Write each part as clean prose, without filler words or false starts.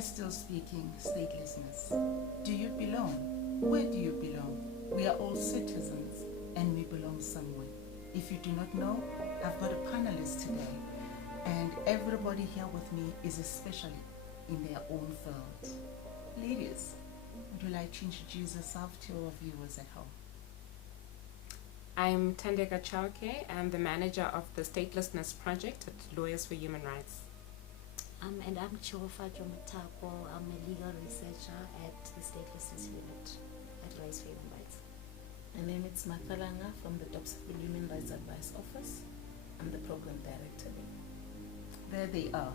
are still speaking statelessness. Do you belong? Where do you belong? We are all citizens and we belong somewhere. If you do not know, I've got a panelist today, and everybody here with me is especially in their own field. Ladies, would you like to introduce yourself to our viewers at home? I'm Tandeka Chauke. I'm the manager of the Statelessness project at Lawyers for Human Rights. And I'm Chirofa Jomatako. I'm a legal researcher at the Statelessness unit at Lawyers for Human Rights. My name is Mathalanga from the Dobsville Human Rights Advice Office. I'm the program director there. There they are.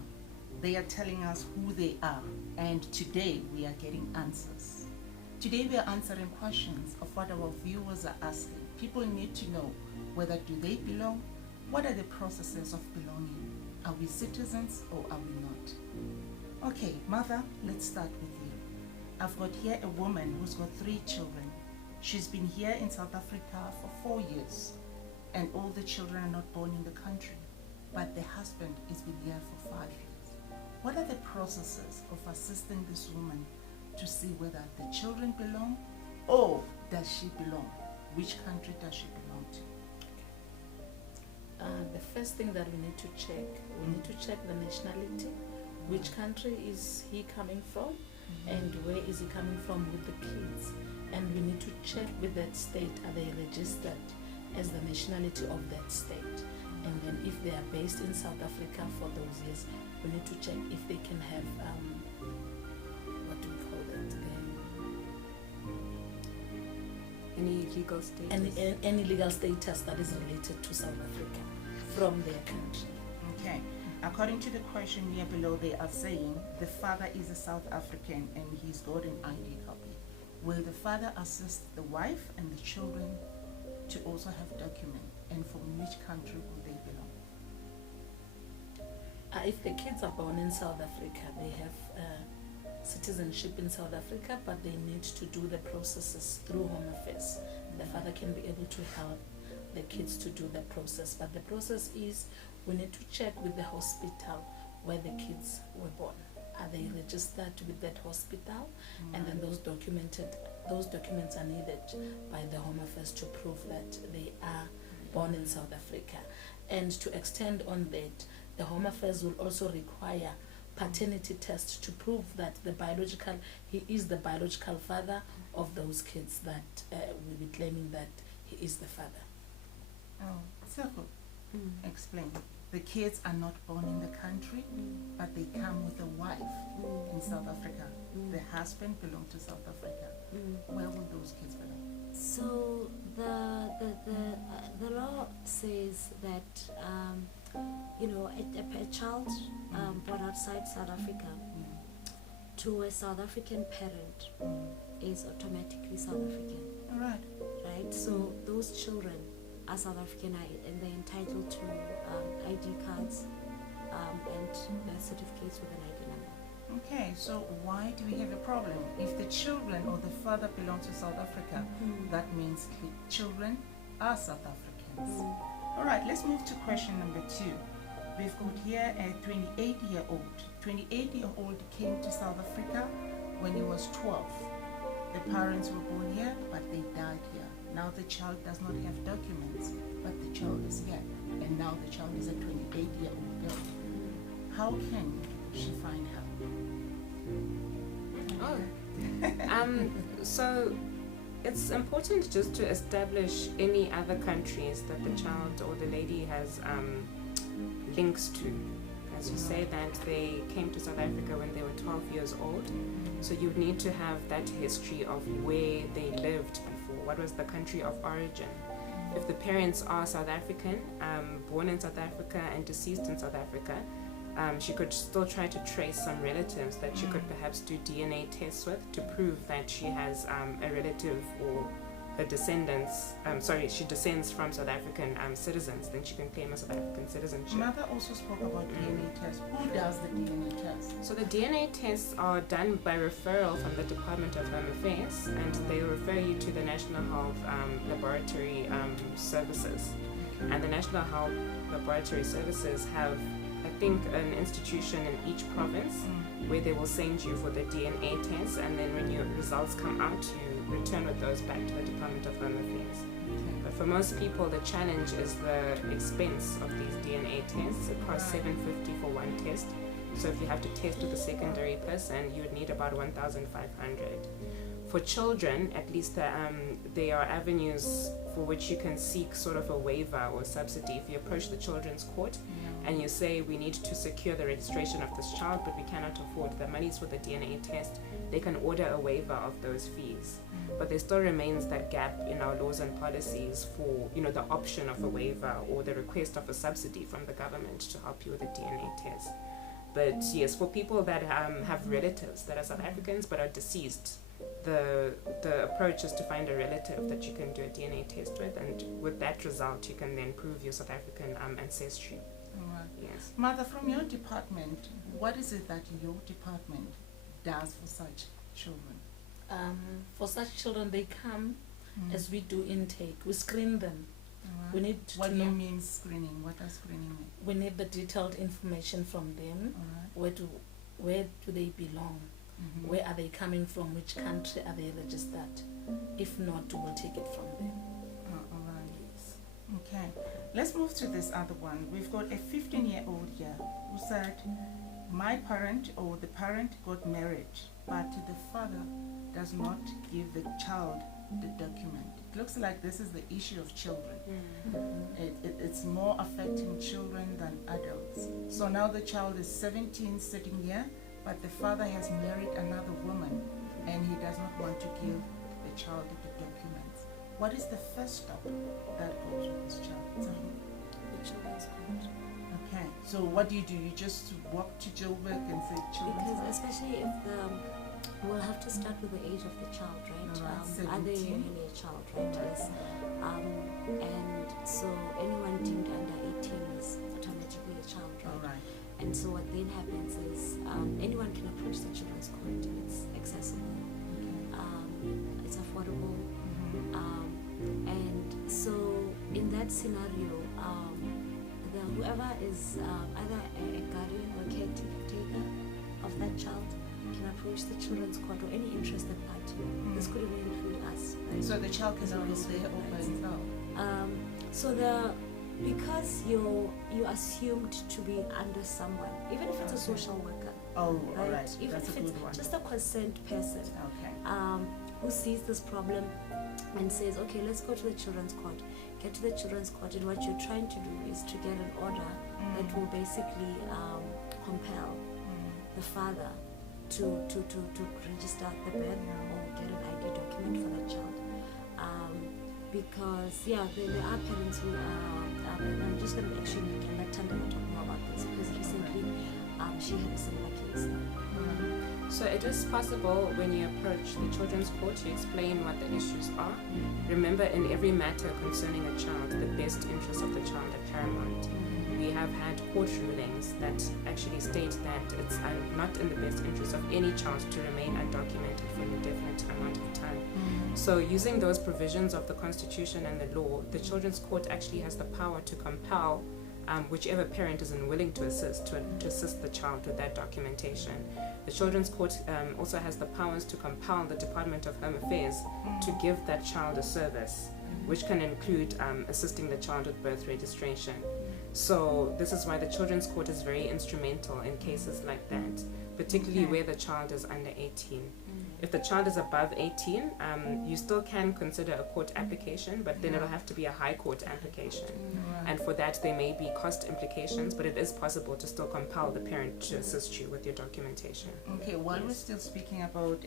They are telling us who they are, and today we are getting answers. Today we are answering questions of what our viewers are asking. People need to know, whether do they belong? What are the processes of belonging? Are we citizens or are we not? Okay, mother, let's start with you. I've got here a woman who's got 3 children. She's been here in South Africa for 4 years, and all the children are not born in the country, but the husband has been here for 5 years. What are the processes of assisting this woman to see whether the children belong, or does she belong? Which country does she belong to? The first thing that we need to check the nationality, which country is he coming from, and where is he coming from with the kids. And we need to check with that state, are they registered as the nationality of that state? And then if they are based in South Africa for those years, we need to check if they can have, what do we call that? Any legal status? Any legal status that is related to South Africa from their country. Okay. According to the question here below, they are saying the father is a South African and he's got an ID copy. Will the father assist the wife and the children to also have documents? And from which country will they belong? If the kids are born in South Africa, they have citizenship in South Africa, but they need to do the processes through Home Affairs. The father can be able to help the kids to do the process, but the process is we need to check with the hospital where the kids were born. Are they registered with that hospital? And then those documents are needed by the Home Affairs to prove that they are born in South Africa. And to extend on that, the Home Affairs will also require paternity test to prove that he is the biological father of those kids that will be claiming that he is the father. Oh, circle. Explain. The kids are not born in the country, but they come with a wife in South Africa. The husband belongs to South Africa. Where will those kids belong? So the law says that a child born outside South Africa to a South African parent is automatically South African. All right. Right. So those children are South African and they're entitled to ID cards and birth certificates with an ID number. Okay, so why do we have a problem? If the children or the father belongs to South Africa, that means the children are South Africans. All right, let's move to question number 2. We've got here a 28-year-old. 28-year-old came to South Africa when he was 12. The parents were born here, but they died here. Now the child does not have documents, but the child is here. And now the child is a 28-year-old girl. How can she find help? So it's important just to establish any other countries that the child or the lady has links to. As you say that they came to South Africa when they were 12 years old, so you need to have that history of where they lived before. What was the country of origin? If the parents are South African, born in South Africa and deceased in South Africa, she could still try to trace some relatives that she could perhaps do DNA tests with to prove that she has a relative or her descendants, she descends from South African citizens, then she can claim a South African citizenship. Mother also spoke about DNA tests. Who does the DNA test? So the DNA tests are done by referral from the Department of Home Affairs, and they refer you to the National Health Laboratory Services. And the National Health Laboratory Services have I think, an institution in each province where they will send you for the DNA test, and then when your results come out, you return with those back to the Department of Home Affairs. But for most people, the challenge is the expense of these DNA tests. It costs $750 for one test. So if you have to test with a secondary person, you would need about $1,500. For children, at least there are avenues for which you can seek sort of a waiver or subsidy. If you approach the children's court and you say, we need to secure the registration of this child, but we cannot afford the monies for the DNA test, they can order a waiver of those fees. But there still remains that gap in our laws and policies for, the option of a waiver or the request of a subsidy from the government to help you with a DNA test. But yes, for people that have relatives that are South Africans but are deceased, the approach is to find a relative that you can do a DNA test with, and with that result, you can then prove your South African ancestry. All right. Yes. Mother, from your department, what is it that your department does for such children? For such children, they come as we do intake. We screen them. All right. We need What to do you know. mean screening? What does screening mean? We need the detailed information from them. All right. Where do they belong? Mhm. Where are they coming from? Which country are they registered? If not, we'll take it from them. All right. Okay. Let's move to this other one. We've got a 15-year-old here who said, my parent or the parent got married, but the father does not give the child the document. It looks like this is the issue of children. It's more affecting children than adults. So now the child is 17 sitting here, but the father has married another woman and he does not want to give the child the documents. What is the first step that goes with this child? The children's court. Okay, so what do? You just walk to Joburg and say children's Because court? especially if we'll have to start with the age of the child, right? Alright, Are they 17? really a child, right? Yes. And so anyone deemed under 18 is automatically a child, All right? right. And so what then happens is anyone can approach the children's court, and it's accessible, it's affordable, and so in that scenario, whoever is either a guardian or caretaker of that child can approach the children's court or any interested party. This could even include us. Right? So the child can As well only as stay the over parents. himself. Because you're assumed to be under someone, even if it's a social worker, Oh, right? all right. Even That's if a it's good one. just a consent person Okay. who sees this problem and says, okay, let's go to the children's court. Get to the children's court, and what you're trying to do is to get an order that will basically compel the father to register the birth or get an ID document for the child. Because there are parents who and I'm just going to actually let Tanda talk more about this, because recently she had a similar case. So it is possible when you approach the children's court to explain what the issues are. Remember, in every matter concerning a child, the best interests of the child are paramount. We have had court rulings that actually state that it's not in the best interest of any child to remain undocumented for an indefinite amount of time. So using those provisions of the Constitution and the law, the children's court actually has the power to compel whichever parent is unwilling to assist the child with that documentation. The children's court also has the powers to compel the Department of Home Affairs to give that child a service, which can include assisting the child with birth registration. So this is why the children's court is very instrumental in cases like that, particularly where the child is under 18. If the child is above 18, you still can consider a court application, but then it'll have to be a high court application. And for that, there may be cost implications, but it is possible to still compel the parent to assist you with your documentation. Okay, while we're still speaking about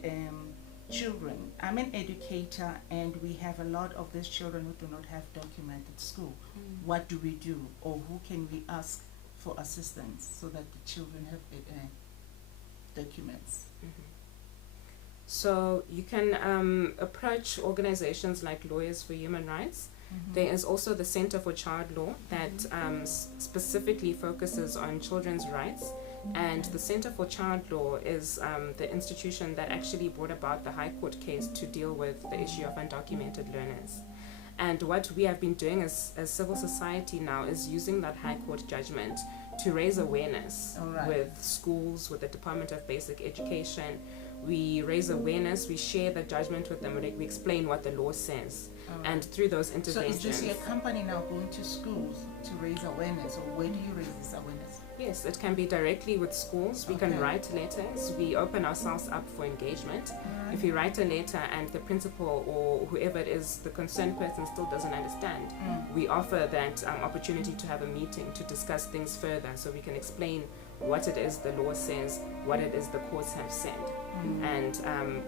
children, I'm an educator and we have a lot of these children who do not have documented school. What do we do, or who can we ask for assistance so that the children have documents? So you can approach organizations like Lawyers for Human Rights. There is also the Center for Child Law that specifically focuses on children's rights, and the Center for Child Law is the institution that actually brought about the High Court case to deal with the issue of undocumented learners. And what we have been doing as civil society now is using that High Court judgment to raise awareness All right. with schools, with the Department of Basic Education. We raise awareness, we share the judgment with them, we explain what the law says. All right. And through those So interventions... is this your company now going to schools to raise awareness, or where do you raise this awareness? Yes, it can be directly with schools. We can Okay. write letters. We open ourselves up for engagement. If you write a letter and the principal or whoever it is, the concerned person still doesn't understand, we offer that opportunity to have a meeting to discuss things further, so we can explain what it is the law says, what it is the courts have said. And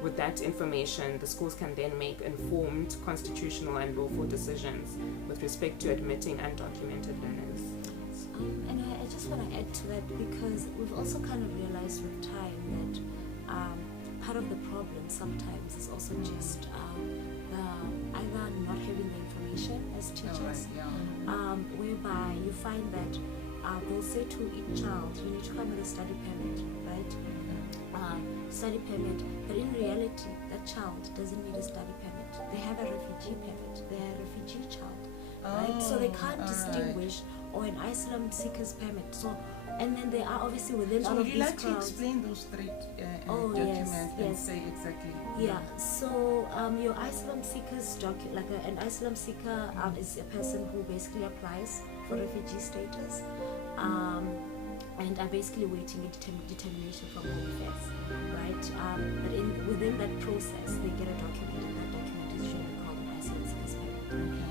with that information, the schools can then make informed constitutional and lawful decisions with respect to admitting undocumented learners. And I just want to add to that, because we've also kind of realized with time that part of the problem sometimes is also just either not having the information as teachers, whereby you find that they'll say to each child, you need to come with a study permit, right? Study permit, but in reality, that child doesn't need a study permit. They have a refugee permit. They're a refugee child, right? So they can't distinguish, or an asylum seeker's permit. So, and then they are obviously within So all would of you these like to crowds. explain those three Oh, documents yes, and yes. say exactly? Yeah, so your asylum seeker's an asylum seeker is a person who basically applies for refugee status and are basically waiting a determination from Home Affairs, right? But within that process, they get a document, and that document is usually called an asylum seeker's permit.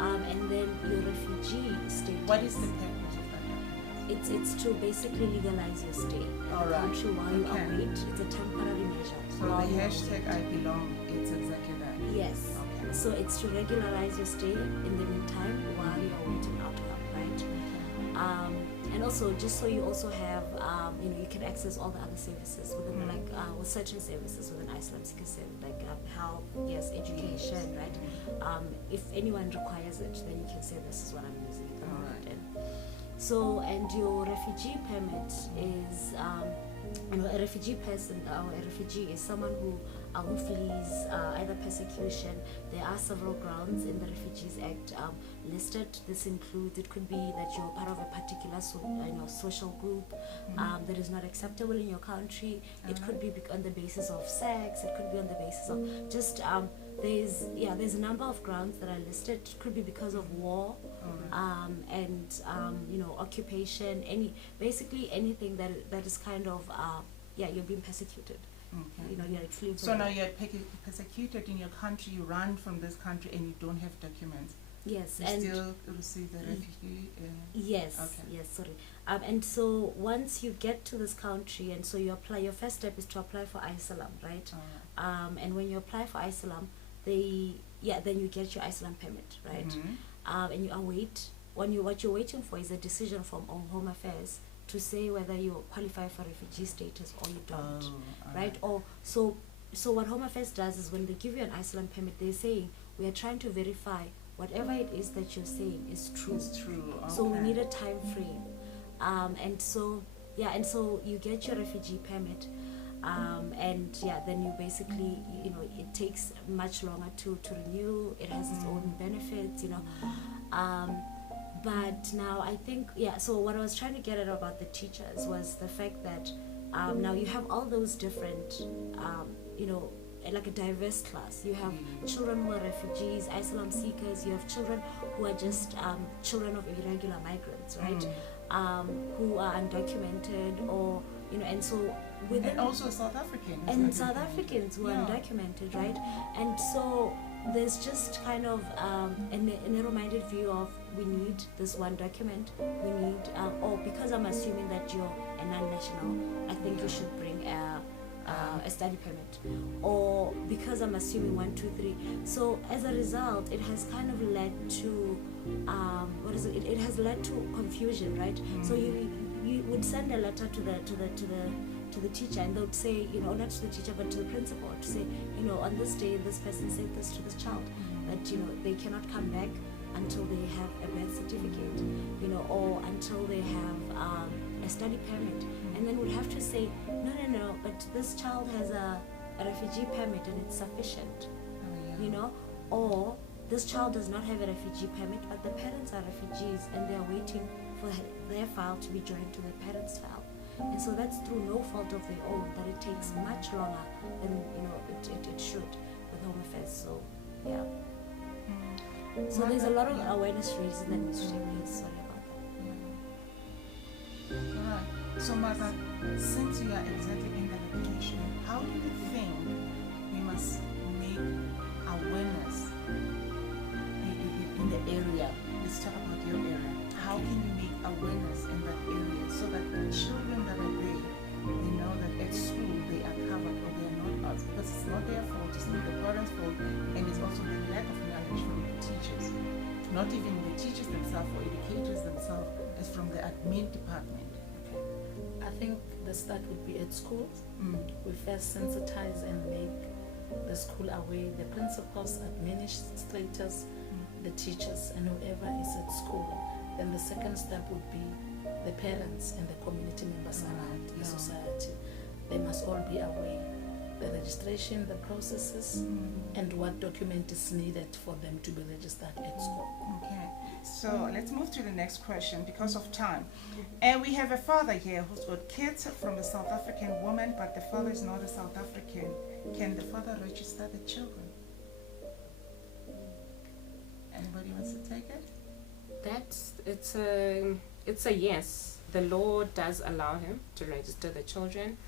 And then your refugee status. What is the purpose of that document? It's to basically legalize your stay in All the right. country while you Okay. await. It's a temporary measure. So while the you hashtag I belong, it's exactly that. await. Yes. Okay. So it's to regularize your stay in the meantime while you are waiting outcome, right? And also, just so you also have, you can access all the other services within, with certain services within Islam Seeker Service, like health, yes, education, right? If anyone requires it, then you can say this is what I'm using at the All moment. right. And your refugee permit is, a refugee person or a refugee is someone who flees either persecution. There are several grounds in the Refugees Act listed. This includes, it could be that you're part of a particular social group that is not acceptable in your country. It could be on the basis of sex. It could be on the basis of just there's a number of grounds that are listed. It could be because of war, occupation, basically anything that is kind of you're being persecuted. Okay. You're fleeing. So now you're persecuted in your country, you run from this country and you don't have documents. Yes, You and still receive the refugee. yes, Okay. yes, sorry. And so once you get to this country, and so you apply, your first step is to apply for asylum, right? And when you apply for asylum, then you get your asylum permit, right? Mm-hmm. And you await. What you're waiting for is a decision from Home Affairs to say whether you qualify for refugee status or you don't, right? Or so what Home Affairs does is when they give you an asylum permit, they're saying we are trying to verify whatever it is that you're saying is true. It's true. Okay. So we need a time frame, and so you get your refugee permit, then you basically it takes much longer to renew. It has its own benefits, but now I think so what I was trying to get at about the teachers was the fact that now you have all those different like a diverse class. You have children who are refugees, asylum seekers. You have children who are just children of irregular migrants, right? Who are undocumented, or and so within, and also South Africans. and South Africans who are undocumented, right? And so there's just kind of a narrow-minded view of we need this one document. We need, or because I'm assuming that you're a non-national, I think you should bring a study permit, or because I'm assuming 1, 2, 3. So as a result, it has kind of led to it has led to confusion, right? So you would send a letter to the teacher, and they would say, not to the teacher but to the principal, to say, on this day this person said this to this child, that they cannot come back until they have a birth certificate, or until they have a study permit, and then would have to say, no, but this child has a refugee permit and it's sufficient, or this child does not have a refugee permit, but the parents are refugees and they are waiting for their file to be joined to their parents' file. And so that's through no fault of their own that it takes much longer than it should with Home Affairs. So yeah. So there's a lot of awareness raising that needs to take place. Sorry about that. Alright. So Mother, since you are exactly in the location, how do you think we must make awareness in the area? Let's talk about your area. How can you make awareness in that area so that the children that are there, they know that at school they are covered or they are not us? Because it's not their fault, it's not the parents' fault, and it's also the lack of knowledge from the teachers. Not even the teachers themselves or educators themselves, it's from the admin department. I think the start would be at schools. We first sensitize and make the school aware, the principals, administrators, the teachers, and whoever is at school. Then the second step would be the parents and the community members around the society. They must all be aware the registration, the processes, and what document is needed for them to be registered at school. Okay, so let's move to the next question because of time. And we have a father here who's got kids from a South African woman, but the father is not a South African. Can the father register the children? Anybody wants to take it? It's a yes. The law does allow him to register the children,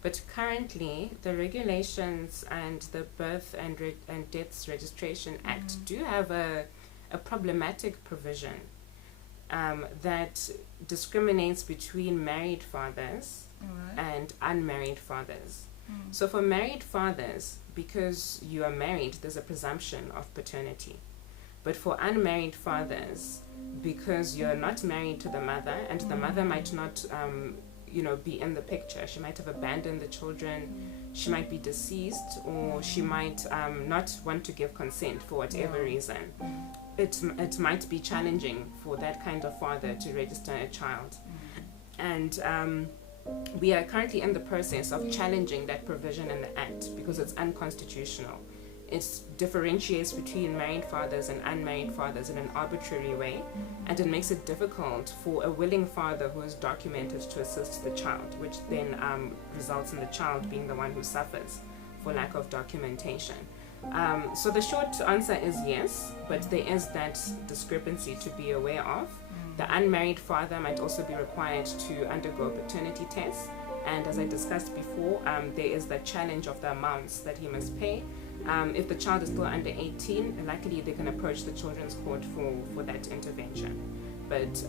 but currently the regulations and the Birth and Deaths Registration Act do have a problematic provision that discriminates between married fathers and unmarried fathers. So for married fathers, because you are married, there's a presumption of paternity. But for unmarried fathers, because you're not married to the mother, and the mother might not, be in the picture. She might have abandoned the children, she might be deceased, or she might not want to give consent for whatever reason. It might be challenging for that kind of father to register a child. And we are currently in the process of challenging that provision in the Act because it's unconstitutional. It differentiates between married fathers and unmarried fathers in an arbitrary way, and it makes it difficult for a willing father who is documented to assist the child, which then results in the child being the one who suffers for lack of documentation. So the short answer is yes, but there is that discrepancy to be aware of. The unmarried father might also be required to undergo a paternity test, and as I discussed before, there is the challenge of the amounts that he must pay. If the child is still under 18, likely they can approach the Children's Court for that intervention. But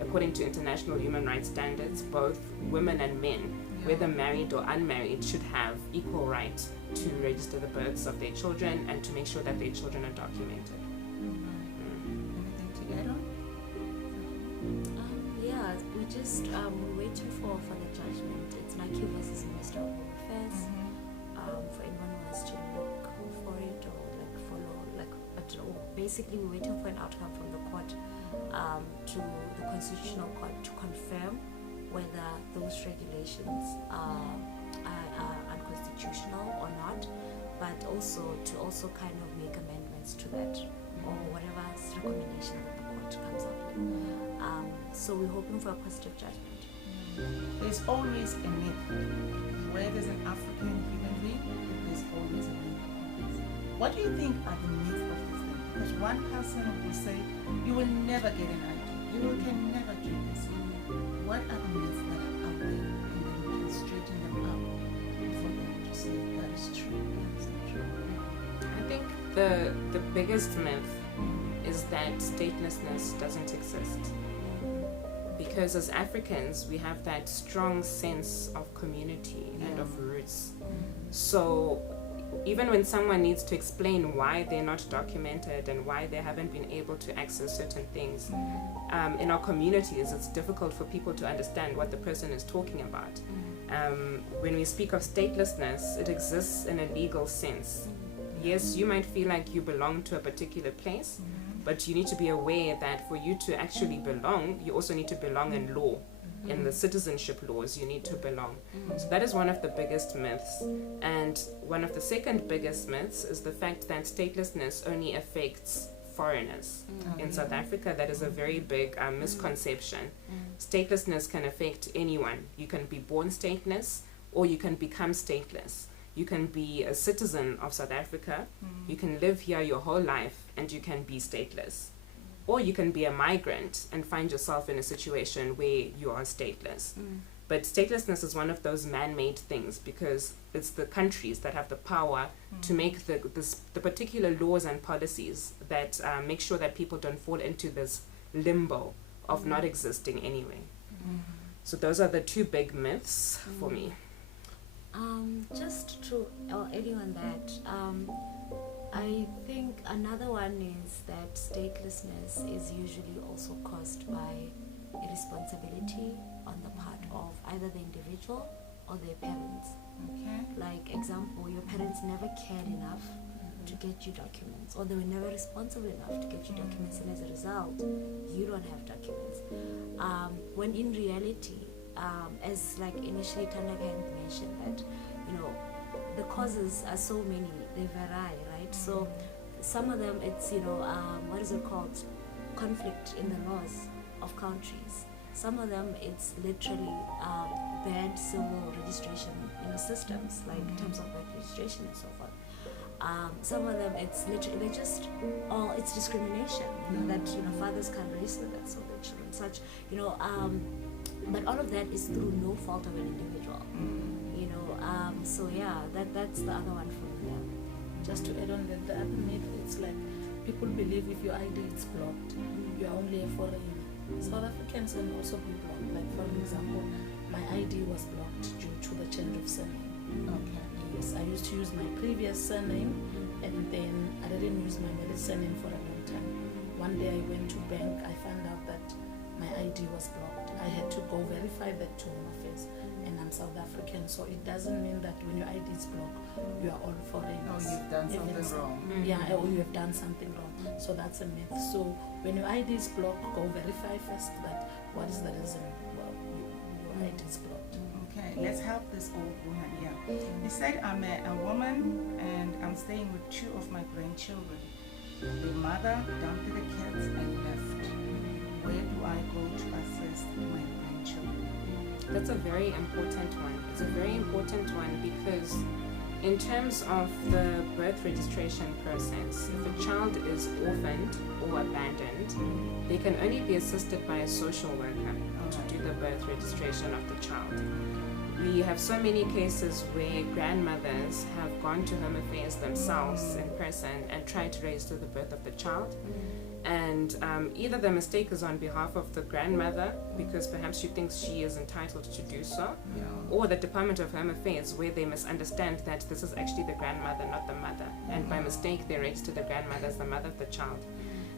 according to international human rights standards, both women and men, whether married or unmarried, should have equal right to register the births of their children and to make sure that their children are documented. Anything to add on? Yeah, we're waiting for the judgment. It's Nike versus Minister of Home Affairs. For anyone who has to look for it or basically we're waiting for an outcome from the court to the Constitutional Court to confirm whether those regulations are unconstitutional or not, but also to kind of make amendments to that or whatever recommendation that the court comes up with. So we're hoping for a positive judgment. There's always a myth. Where there's an African human being, there's always a myth. What do you think are the myths of this thing? Because one person will say, you will never get an ID. You can never do this. What are the myths that are out there? And then we can straighten them up for them to say that is true, that is not true. I think the biggest myth is that statelessness doesn't exist. Because as Africans, we have that strong sense of community and of roots. So even when someone needs to explain why they're not documented and why they haven't been able to access certain things, in our communities, it's difficult for people to understand what the person is talking about. When we speak of statelessness, it exists in a legal sense. Yes, you might feel like you belong to a particular place, but you need to be aware that for you to actually belong, you also need to belong in law. In the citizenship laws, you need to belong. So that is one of the biggest myths. And one of the second biggest myths is the fact that statelessness only affects foreigners. In South Africa, that is a very big misconception. Statelessness can affect anyone. You can be born stateless, or you can become stateless. You can be a citizen of South Africa, you can live here your whole life, and you can be stateless. Or you can be a migrant and find yourself in a situation where you are stateless. But statelessness is one of those man-made things, because it's the countries that have the power to make the particular laws and policies that make sure that people don't fall into this limbo of not existing anyway. So those are the two big myths for me. Just to adding on that, I think another one is that statelessness is usually also caused by irresponsibility on the part of either the individual or their parents. Like example, your parents never cared enough to get you documents, or they were never responsible enough to get you documents, and as a result, you don't have documents. When in reality, as like initially Tanaka had mentioned, that the causes are so many, they vary, right? So some of them it's what is it called, conflict in the laws of countries. Some of them it's literally bad civil registration systems, like in terms of birth registration and so forth. Some of them it's literally it's discrimination, that fathers can't register their children, such but all of that is through no fault of an individual. So yeah, that's the other one for me. Just to add on that, the other myth, it's like people believe if your ID is blocked, you are only a foreigner. South Africans can also be blocked. Like for example, my ID was blocked due to the change of surname. Yes, I used to use my previous surname, and then I didn't use my married surname for a long time. One day I went to bank, I found out that my ID was blocked. I had to go verify that to Home Affairs, and I'm South African, so it doesn't mean that when your ID is blocked, you are all foreigners. You've done something wrong. Yeah, or you have done something wrong. So that's a myth. So when your ID is blocked, go verify first that what is the reason your ID is blocked. Okay, let's help this old woman here. You said I'm a woman and I'm staying with two of my grandchildren. The mother dumped the kids and left. Where do I go to assist my grandchildren? That's a very important one. It's a very important one because in terms of the birth registration process, if a child is orphaned or abandoned, they can only be assisted by a social worker to do the birth registration of the child. We have so many cases where grandmothers have gone to Home Affairs themselves in person and tried to register the birth of the child. And either the mistake is on behalf of the grandmother because perhaps she thinks she is entitled to do so, or the Department of Home Affairs where they misunderstand that this is actually the grandmother, not the mother, and by mistake they register the grandmother as the mother of the child.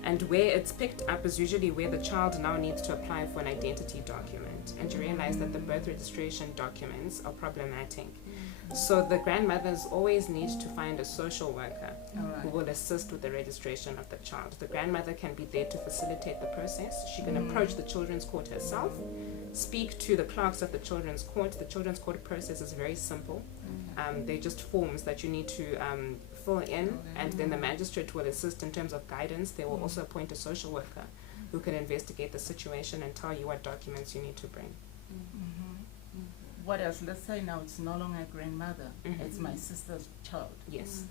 And where it's picked up is usually where the child now needs to apply for an identity document, and you realize that the birth registration documents are problematic. So the grandmothers always need to find a social worker who will assist with the registration of the child. The grandmother can be there to facilitate the process. She can approach the children's court herself, speak to the clerks of the children's court. The children's court process is very simple. They're just forms that you need to fill in, and then the magistrate will assist in terms of guidance. They will also appoint a social worker who can investigate the situation and tell you what documents you need to bring. What else? Let's say now it's no longer a grandmother, it's my sister's child. Yes.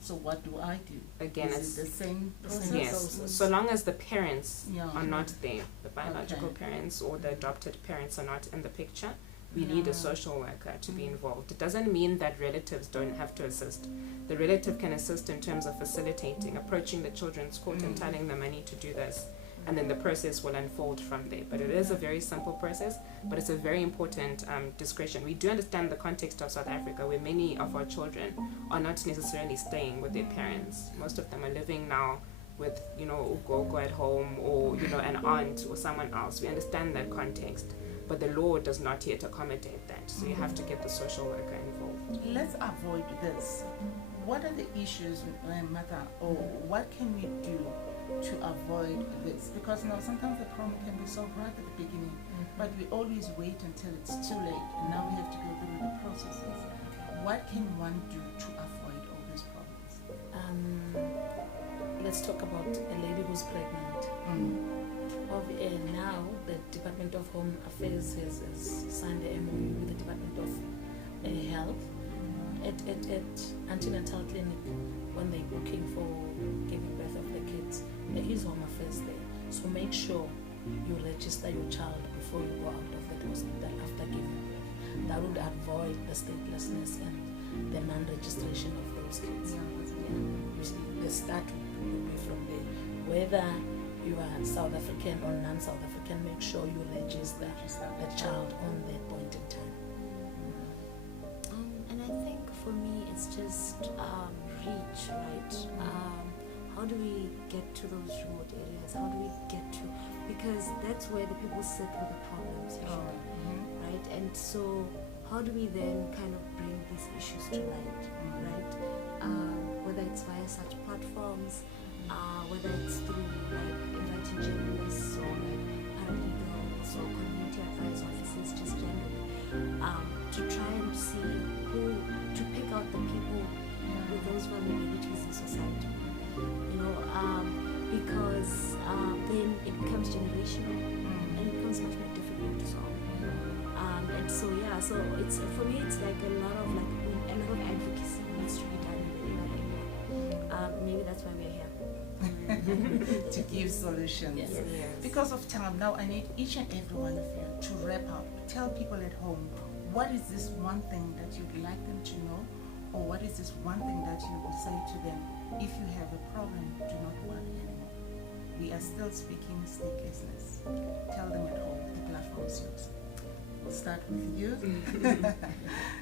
So what do I do? Again, Is it's it the same process? yes. So long as the parents are not there, the biological Okay. parents or the adopted parents are not in the picture, we need a social worker to be involved. It doesn't mean that relatives don't have to assist. The relative can assist in terms of facilitating, approaching the children's court and telling them I need to do this, and then the process will unfold from there. But it is a very simple process, but it's a very important discretion. We do understand the context of South Africa where many of our children are not necessarily staying with their parents. Most of them are living now with, ugogo at home or, an aunt or someone else. We understand that context, but the law does not yet accommodate that. So you have to get the social worker involved. Let's avoid this. What are the issues, Mata, or what can we do to avoid this? Because now sometimes the problem can be solved right at the beginning, but we always wait until it's too late, and now we have to go through the processes. What can one do to avoid all these problems? let's talk about a lady who's pregnant. Now the Department of Home Affairs has signed the MOU with the Department of Health at antenatal clinic when they're booking for giving birth of the kids. There is Home Affairs there, so make sure you register your child before you go out of that hospital after giving birth. That would avoid the statelessness and the non-registration of those kids. The start would be from there. Whether you are South African or non-South African, make sure you register the child on that point in time. And I think for me it's just reach, right? How do we get to those remote areas? How do we get to, because that's where the people sit with the problems usually, right? And so how do we then kind of bring these issues to light, right? Whether it's via such platforms, whether it's through like inviting journalists or like paralegals or community advice officers, just generally, to try and see to pick out the people with those vulnerabilities in society, because then it becomes generational and it becomes much more difficult to solve. And so it's for me it's like a lot of advocacy needs to be done in that area. Maybe that's why we're here. To give solutions. Yes. Because of time, now I need each and every one of you to wrap up. Tell people at home, what is this one thing that you'd like them to know, or what is this one thing that you would say to them? If you have a problem, do not worry anymore. We are still speaking statelessness. Tell them at home, the platform is yours. We'll start with you.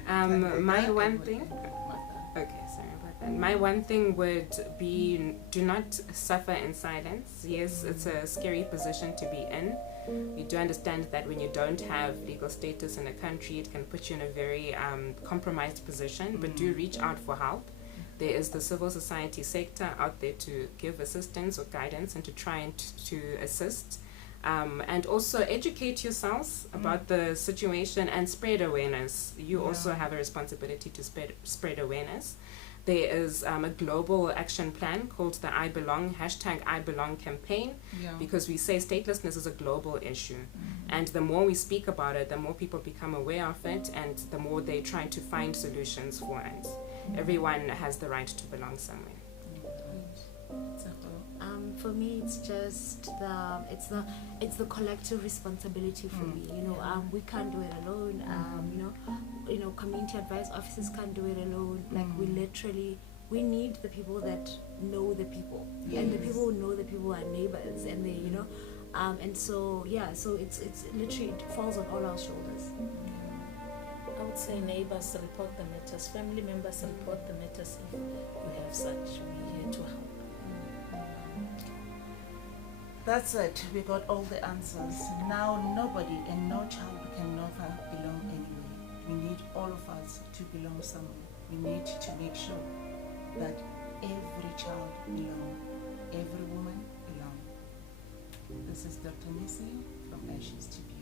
My one thing. Okay, sorry about that. My one thing would be, do not suffer in silence. Yes, it's a scary position to be in. You do understand that when you don't have legal status in a country, it can put you in a very compromised position, but do reach out for help. There is the civil society sector out there to give assistance or guidance and to try and to assist. And also educate yourselves about the situation and spread awareness. You also have a responsibility to spread awareness. There is a global action plan called the I Belong, #IBelong campaign, because we say statelessness is a global issue. And the more we speak about it, the more people become aware of it, and the more they try to find solutions for it. Everyone has the right to belong somewhere. For me, it's just the collective responsibility for me. We can't do it alone. Community advice officers can't do it alone. Like we need the people that know the people, and the people who know the people are neighbors, and they, and so it's literally, it falls on all our shoulders. I would say neighbors report the matters, family members report the matters if you have such. We're here to help. That's it. We got all the answers. Now nobody and no child can never belong anywhere. We need all of us to belong somewhere. We need to make sure that every child belongs, every woman belongs. This is Dr. Nisi from Ashes to Beauty.